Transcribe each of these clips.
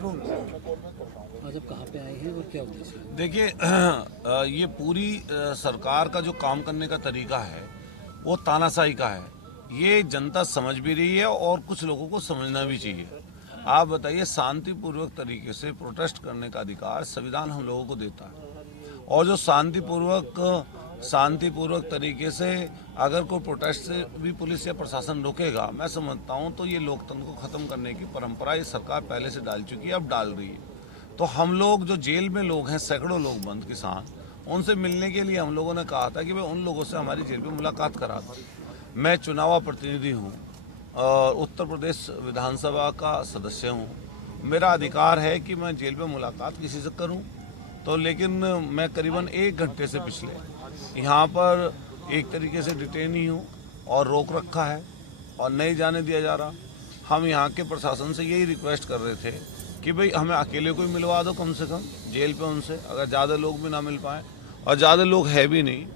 आज आप कहाँ पे आए हैं और क्या उद्देश्य है? देखिए ये पूरी सरकार का जो काम करने का तरीका है वो तानाशाही का है। ये जनता समझ भी रही है और कुछ लोगों को समझना भी चाहिए। आप बताइए, शांतिपूर्वक तरीके से प्रोटेस्ट करने का अधिकार संविधान हम लोगों को देता है, और जो शांतिपूर्वक तरीके से अगर कोई प्रोटेस्ट से भी पुलिस या प्रशासन रोकेगा, मैं समझता हूँ तो ये लोकतंत्र को खत्म करने की परंपरा ये सरकार पहले से डाल चुकी है, अब डाल रही है। तो हम लोग जो जेल में लोग हैं, सैकड़ों लोग बंद किसान, उनसे मिलने के लिए हम लोगों ने कहा था कि भाई उन लोगों से हमारी जेल में मुलाकात करा दो। मैं चुनावा प्रतिनिधि हूँ और उत्तर प्रदेश विधानसभा का सदस्य हूँ। मेरा अधिकार है कि मैं जेल में मुलाकात किसी से करूँ, तो लेकिन मैं करीबन 1 घंटे से पिछले यहाँ पर एक तरीके से डिटेन ही हूँ और रोक रखा है और नहीं जाने दिया जा रहा। हम यहाँ के प्रशासन से यही रिक्वेस्ट कर रहे थे कि भाई हमें अकेले को ही मिलवा दो कम से कम जेल पे उनसे, अगर ज़्यादा लोग भी ना मिल पाए, और ज़्यादा लोग है भी नहीं।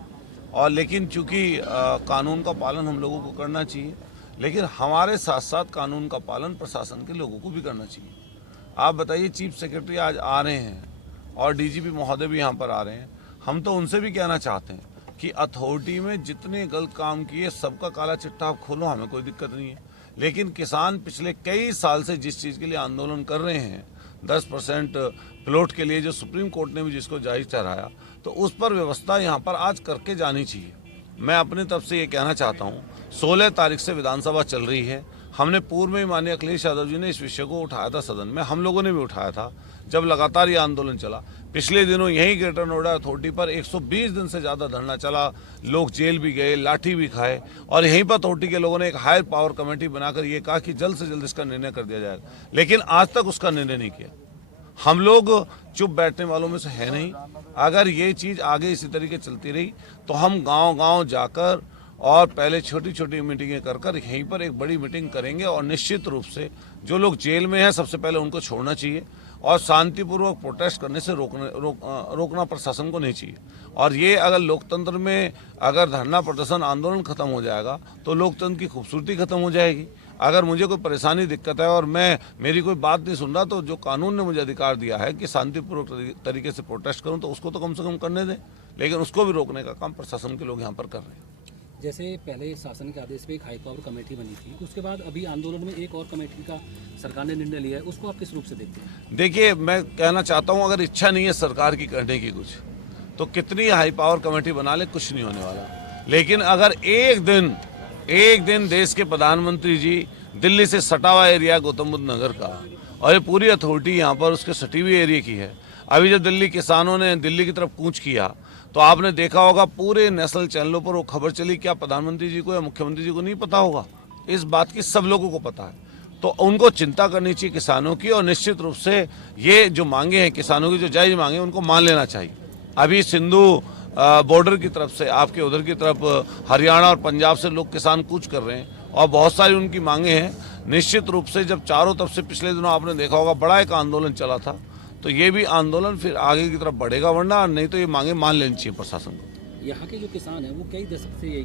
और लेकिन चूँकि कानून का पालन हम लोगों को करना चाहिए, लेकिन हमारे साथ साथ कानून का पालन प्रशासन के लोगों को भी करना चाहिए। आप बताइए, चीफ सेक्रेटरी आज आ रहे हैं और डीजीपी महोदय भी यहाँ पर आ रहे हैं। हम तो उनसे भी कहना चाहते हैं कि अथॉरिटी में जितने गलत काम किए सबका काला चिट्ठा आप खोलो, हमें कोई दिक्कत नहीं है। लेकिन किसान पिछले कई साल से जिस चीज़ के लिए आंदोलन कर रहे हैं, 10% प्लॉट के लिए जो सुप्रीम कोर्ट ने भी जिसको जायज़ ठहराया, तो उस पर व्यवस्था यहाँ पर आज करके जानी चाहिए। मैं अपनी तरफ से ये कहना चाहता हूँ, 16 तारीख से विधानसभा चल रही है। हमने पूर्व में ही माननीय अखिलेश यादव जी ने इस विषय को उठाया था सदन में, हम लोगों ने भी उठाया था जब लगातार ये आंदोलन चला। पिछले दिनों यही ग्रेटर नोएडा अथॉरिटी पर 120 दिन से ज़्यादा धरना चला, लोग जेल भी गए, लाठी भी खाए, और यहीं पर अथॉरिटी के लोगों ने एक हायर पावर कमेटी बनाकर ये कहा कि जल्द से जल्द इसका निर्णय कर दिया जाएगा, लेकिन आज तक उसका निर्णय नहीं किया। हम लोग चुप बैठने वालों में से है नहीं। अगर ये चीज़ आगे इसी तरीके चलती रही तो हम गांव-गांव जाकर और पहले छोटी छोटी मीटिंगें कर कर यहीं पर एक बड़ी मीटिंग करेंगे, और निश्चित रूप से जो लोग जेल में हैं सबसे पहले उनको छोड़ना चाहिए, और शांतिपूर्वक प्रोटेस्ट करने से रोकना प्रशासन को नहीं चाहिए। और ये अगर लोकतंत्र में अगर धरना प्रदर्शन आंदोलन खत्म हो जाएगा तो लोकतंत्र की खूबसूरती खत्म हो जाएगी। अगर मुझे कोई परेशानी दिक्कत है और मेरी कोई बात नहीं सुन रहा, तो जो कानून ने मुझे अधिकार दिया है कि शांतिपूर्वक तरीके से प्रोटेस्ट करूं, तो उसको तो कम से कम करने दें, लेकिन उसको भी रोकने का काम प्रशासन के लोग यहाँ पर कर रहे हैं। जैसे पहले शासन के आदेश पे एक हाई पावर कमेटी बनी थी, उसके बाद अभी आंदोलन में एक और कमेटी का सरकार ने निर्णय लिया है, उसको आप किस रूप से देखते हैं? देखिए, मैं कहना चाहता हूँ, अगर इच्छा नहीं है सरकार की करने की कुछ, तो कितनी हाई पावर कमेटी बना ले, कुछ नहीं होने वाला। लेकिन अगर एक दिन देश के प्रधानमंत्री जी दिल्ली से सटा हुआ एरिया गौतम बुद्ध नगर का, और ये पूरी अथॉरिटी यहाँ पर उसके सटी हुई एरिया की है। अभी जब दिल्ली किसानों ने दिल्ली की तरफ कूच किया तो आपने देखा होगा पूरे नेशनल चैनलों पर वो खबर चली। क्या प्रधानमंत्री जी को या मुख्यमंत्री जी को नहीं पता होगा? इस बात की सब लोगों को पता है। तो उनको चिंता करनी चाहिए किसानों की, और निश्चित रूप से ये जो मांगे हैं किसानों की, जो जायज मांगे, उनको मान लेना चाहिए। अभी सिंधु बॉर्डर की तरफ से आपके उधर की तरफ हरियाणा और पंजाब से लोग किसान कूच कर रहे हैं, और बहुत सारी उनकी मांगे हैं। निश्चित रूप से जब चारों तरफ से पिछले दिनों आपने देखा होगा बड़ा एक आंदोलन चला था, तो ये भी आंदोलन फिर आगे की तरफ बढ़ेगा, वरना नहीं तो ये मांगे मान लेनी चाहिए प्रशासन को। यहाँ के जो किसान हैं वो कई दशक से यही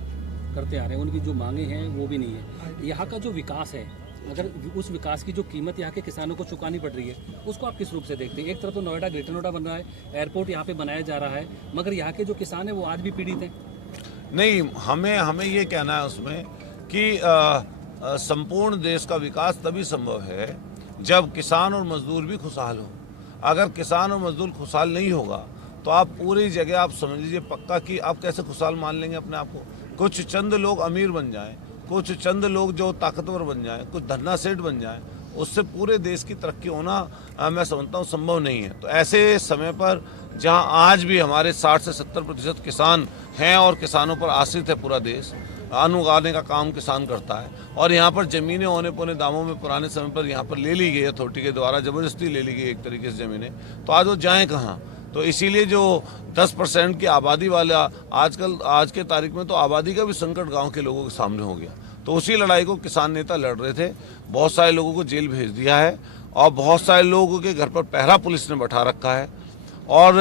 करते आ रहे हैं, उनकी जो मांगे हैं वो भी नहीं है। यहाँ का जो विकास है, अगर उस विकास की जो कीमत यहाँ के किसानों को चुकानी पड़ रही है, उसको आप किस रूप से देखते हैं? एक तरफ तो नोएडा, ग्रेटर नोएडा बन रहा है, एयरपोर्ट यहाँ पे बनाया जा रहा है, मगर यहाँ के जो किसान हैं वो आज भी पीड़ित हैं। नहीं, हमें ये कहना है उसमें कि संपूर्ण देश का विकास तभी संभव है जब किसान और मजदूर भी खुशहाल हो। अगर किसान और मजदूर खुशहाल नहीं होगा तो आप पूरी जगह आप समझ लीजिए पक्का कि आप कैसे खुशहाल मान लेंगे अपने आप को। कुछ चंद लोग अमीर बन जाएं, कुछ चंद लोग जो ताकतवर बन जाएं, कुछ धन्ना सेठ बन जाएं, उससे पूरे देश की तरक्की होना मैं समझता हूँ संभव नहीं है। तो ऐसे समय पर जहाँ आज भी हमारे 60 से 70% किसान हैं और किसानों पर आश्रित है पूरा देश, अन्न उगाने का काम किसान करता है, और यहाँ पर ज़मीनें औने पौने दामों में पुराने समय पर यहाँ पर ले ली गई अथॉरिटी के द्वारा, ज़बरदस्ती ले ली गई एक तरीके से ज़मीनें, तो आज वो जाएँ कहाँ? तो इसीलिए जो 10% की आबादी वाला आज के तारीख में तो आबादी का भी संकट गाँव के लोगों के सामने हो गया। तो उसी लड़ाई को किसान नेता लड़ रहे थे। बहुत सारे लोगों को जेल भेज दिया है, और बहुत सारे लोगों के घर पर पहरा पुलिस ने बैठा रखा है, और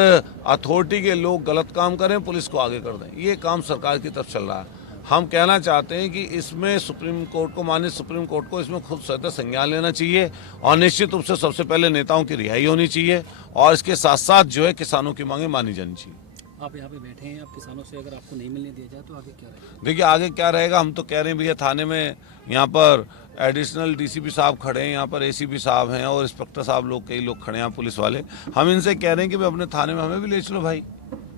अथॉरिटी के लोग गलत काम करें पुलिस को आगे कर दें, ये काम सरकार की तरफ चल रहा है। हम कहना चाहते हैं कि इसमें सुप्रीम कोर्ट को, माननीय सुप्रीम कोर्ट को इसमें खुद स्वतः संज्ञान लेना चाहिए और निश्चित रूप से सबसे पहले नेताओं की रिहाई होनी चाहिए और इसके साथ साथ जो है किसानों की मांगे मानी जानी चाहिए। आप यहाँ पे बैठे हैं, आप किसानों से अगर आपको नहीं मिलने दिया जाए तो आगे क्या रहेगा? देखिए आगे क्या रहेगा, हम तो कह रहे हैं भैया, थाने में यहाँ पर एडिशनल डीसीपी साहब खड़े हैं, यहाँ पर एसीपी साहब हैं और इंस्पेक्टर साहब लोग, कई लोग खड़े हैं पुलिस वाले। हम इनसे कह रहे हैं कि भाई अपने थाने में हमें भी ले चलो भाई,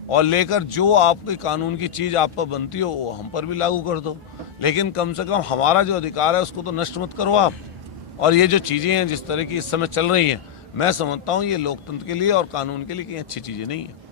और लेकर जो आपकी कानून की चीज़ आप पर बनती हो वो हम पर भी लागू कर दो, लेकिन कम से कम हमारा जो अधिकार है उसको तो नष्ट मत करो आप। और ये जो चीज़ें हैं जिस तरह की इस समय चल रही हैं, मैं समझता हूँ ये लोकतंत्र के लिए और कानून के लिए कहीं अच्छी चीज़ें नहीं है।